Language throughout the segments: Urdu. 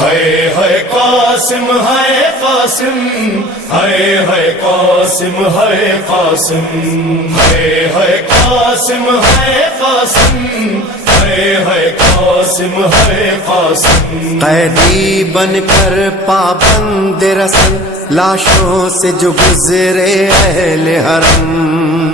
ہے قاسم ہے قاسم، ہے قاسم ہے قاسم، ہے قاسم ہے قاسم، ہے قاسم ہے قاسم۔ قیدی بن کر پابند رسل لاشوں سے جو گزرے اہل حرم،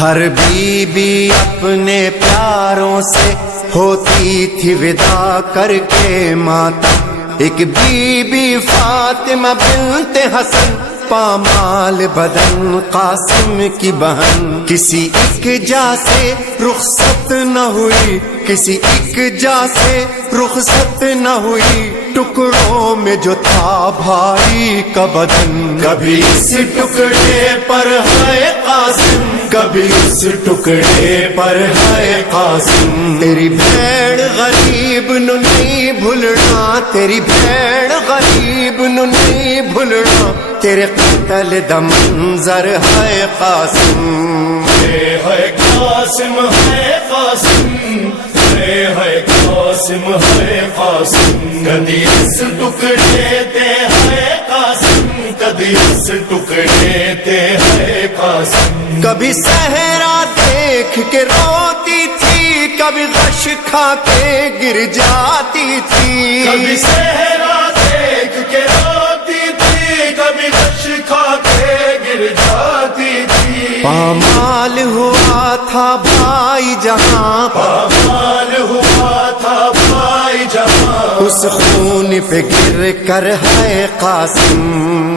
ہر بی بی اپنے پیاروں سے ہوتی تھی ودا کر کے ماتم۔ ایک بی بی فاطمہ بنت حسن پامال بدن قاسم کی بہن، کسی ایک جا سے رخصت نہ ہوئی، کسی ایک جا سے رخصت نہ ہوئی، ٹکڑوں میں جو تھا بھائی کا بدن۔ کبھی اس ٹکڑے پر ہے قاسم، کبھی اس ٹکڑے پر ہے قاسم۔ تیری بھیڑ غریب نو نہیں بھولنا، تیری بھیڑ غریب نو نہیں بھولنا، تیرے قتل دا منظر ہے قاسم۔ ہے قاسم ہے قاسم، ہے قاسم ہے قاسم۔ کدی اس ٹکڑے تے ہے قاسم، کدی اس ٹکڑے تے ہے قاسم۔ کبھی صحرا دیکھ کے روتی تھی، کبھی غش کھا کے گر جاتی تھی، کبھی صحرا دیکھ کے روتی تھی، کبھی غش کھا کے گر جاتی تھی۔ پامال ہوا تھا بھائی جہاں، پامال ہوا تھا بھائی جہاں، اس خون پہ گر کر ہے قاسم۔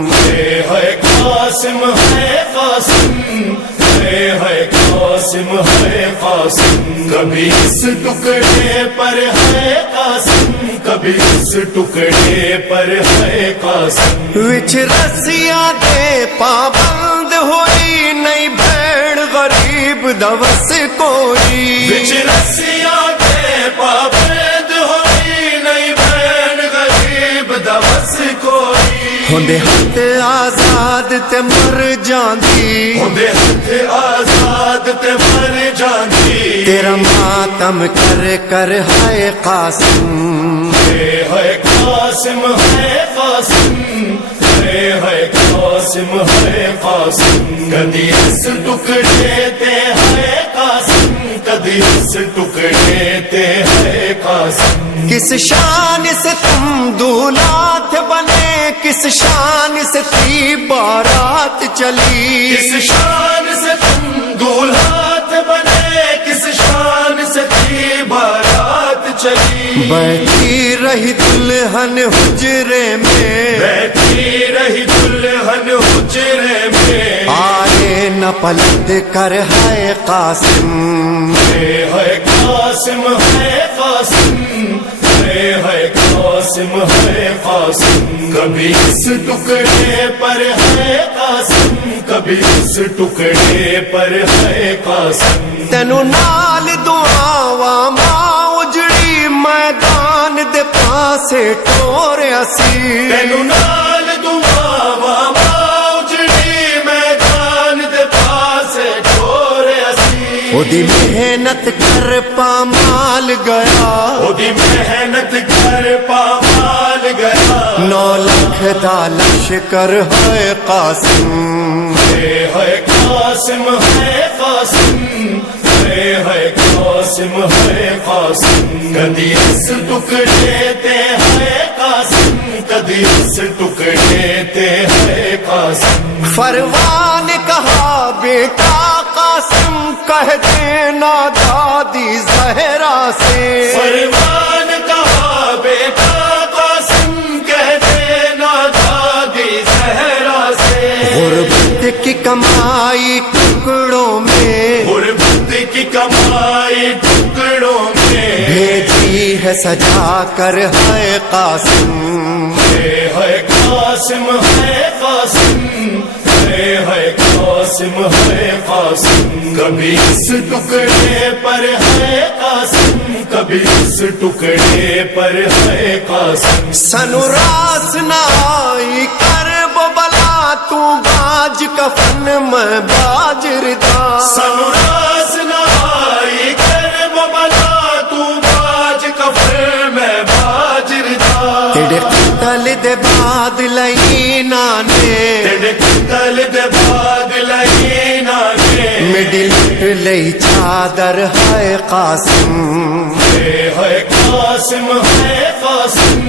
ہے قاسم ہے قاسم، ہے قاسم ہے قاسم۔ کبھی اس ٹکڑے پر ہے قاسم، کبھی اس ٹکڑے پر ہے قاسم۔ وچ رسیاں دے پابند ہوئی، نئی بھیڑ غریب دوس کوئی، وچ رسیاں دے پابند ہوئی، نئی بھیڑ غریب دوس کوئی۔ ہوندے ہاتھ آزاد تے مر جاندی، ہوندے ہاتھ آزاد تے مر جاندی، تیرا ماتم کر کر ہے قاسم۔ ہے قاسم ہے قاسم، ہے قاسم ہے قاسم۔ کدی اس ٹکڑے تے ہے قاسم، کدی اس ٹکڑے تے ہے قاسم۔ کس شان سے تم دولات بنے، کس شان سے تھی بارات چلی، کس شان سے تم دولہات بنے، کس شان سے تھی بارات چلی۔ بیٹھی رہی دلہن حجرے میں، بیٹھی رہی دلہن حجرے میں، آئے نہ پلٹ کر ہے قاسم۔ ہے قاسم ہے قاسم، ہے قاسم ہے قاسم۔ کبھی اس ٹکڑے پر ہے قاسم، کبھی اس ٹکڑے پر ہے قاسم۔ تینو نال دعاواں ماں اجڑی، میدان دے پاسے ٹوریا سی، تینو نال دعاواں ماں اجڑی، میدان دے پاسے ٹوریا سی۔ اودی محنت کر پامال گیا، اودی محنت کر پامال گیا، 9 لاکھ دا لشکر ہے قاسم۔ ہے قاسم ہے قاسم، ہے قاسم ہے قاسم۔ کدی اس ٹکڑے تے ہے قاسم، کدی اس ٹکڑے تے ہے قاسم۔ فروان کہا بیٹا قاسم کہہ دینا دادی زہرا سے، فروان کہا بیٹا قاسم کہہ دینا دادی زہرا سے۔ غربت کی کمائی ٹکڑوں میں، غربت کی کمائی ٹکڑوں میں، بھیجی ہے سجا کر ہے قاسم۔ ہے قاسم ہے قاسم، ہے قاسم ہے قاسم۔ کبھی اس ٹکڑے پر ہے قاسم، کبھی اس ٹکڑے پر ہے قاسم۔ سنو راس نہ آئی کرب بلا، تو باج کفن میں باج ردا، سنو راس نہ آئی کرب بلا، تو باج کفن میں باج ردا۔ تیرے قتل دے بعد لائیناں نے تیرے قتل دے بعد لائیناں نے میڈی لٹ لئی چادر ہے قاسم ہے قاسم ہے قاسم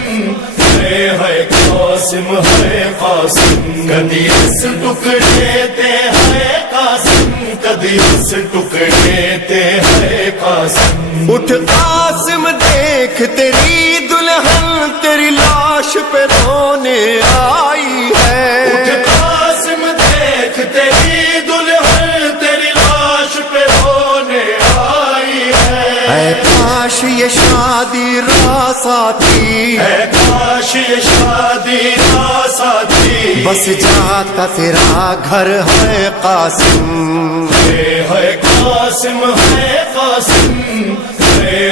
ہے قاسم ہے قاسم کدی اس ٹکڑے تے ہے قاسم کدی اس ٹکڑے تے ہے قاسم اٹھ قاسم دیکھ تیری دلہن تیری لاش پہ رونے آئی ہے اٹھ قاسم دیکھ تیری دلہن تیری لاش پہ رونے آئی ہے اے کاش یہ شادی راس آتی اے کاش یہ شادی راس آتی بس جاتا تیرا گھر ہے قاسم ہے قاسم ہے قاسم ہے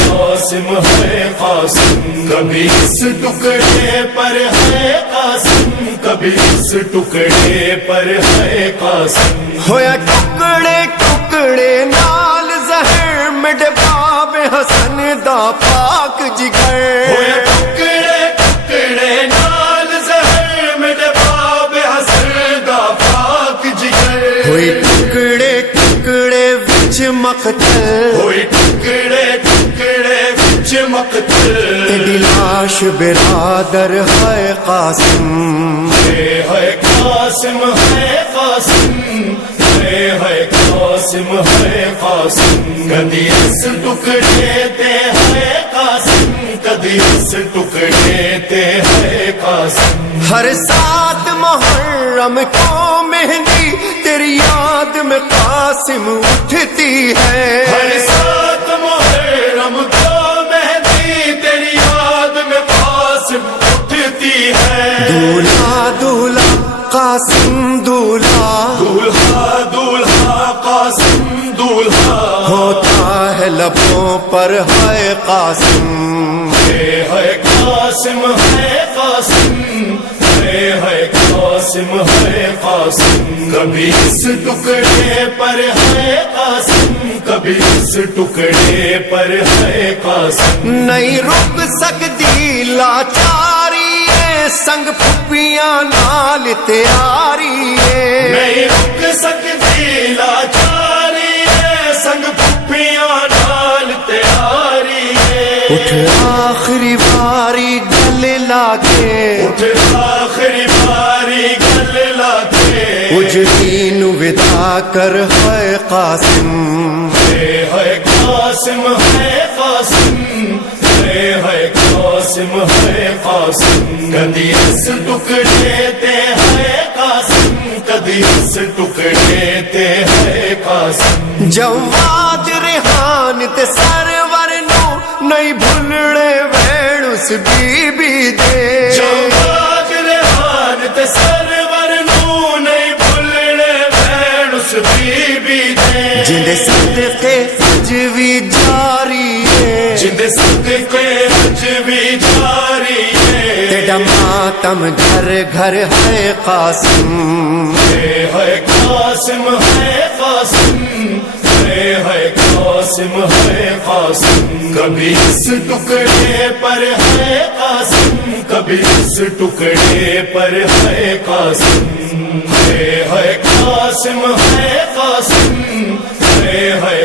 قاسم ہے قاسم کبھی اس ٹکڑے پر ہے قاسم کبھی اس ٹکڑے پر ہے قاسم ہویا ٹکڑے ٹکڑے نال زہر میرے باب حسن دا پاک جگر ہویا ٹکڑے ٹکڑے نال زہر میرے باب حسن دا پاک جگر ہوئی ٹکڑے ٹکڑے وچ مقتل ہوئی ٹکڑے ٹکڑے وچ مقتل تیری لاش برادر ہے قاسم ہے قاسم ہے قاسم ہے قاسم ہے قاسم کدی اس ٹکڑے تے ہے قاسم کدی اس ٹکڑے تے ہے قاسم ہر سات محرم کو مہندی تیری یاد میں قاسم اٹھتی ہے ہر سات محرم کو مہندی تیری یاد میں قاسم اٹھتی ہے دولہا دولہا قاسم دولہا دولہا دولہا قاسم دولہا ہوتا ہے لبوں پر ہے قاسم ہے قاسم ہے قاسم ہے قاسم ہے قاسم کبھی اس ٹکڑے پر ہے قاسم کبھی اس ٹکڑے پر ہے قاسم نہیں رک سکتی لاچاری ہے سنگ پھپیاں نال تیاری ہے نہیں رک سکتی لاچاری ہے سنگ پھپیاں نال تیاری ہے اٹھ آخری باری گلے لا کے اٹھ آخری باری گل لا کے اجڑی نو ودا کر ہے قاسم ہے قاسم ہے قاسم ہے قاسم ہے قاسم کدی اس ٹکڑے تے ہے قاسم کدی اس ٹکڑے تے ہے قاسم جواد ریحان تے سرور نو نہیں بھولنے وین اس بی بی دے جواد ریحان تے سرور نو نہیں بھولنے وین اس بی بی دے جندے صدقے اج بھی جاری ہے جندے صدقے اج بھی جاری ہے تیرا ماتم گھر گھر ہے قاسم ہے قاسم ہے قاسم ہے قاسم ہے قاسم کبھی اس ٹکڑے پر ہے قاسم کبھی اس ٹکڑے پر ہے قاسم ہے قاسم ہے قاسم ہے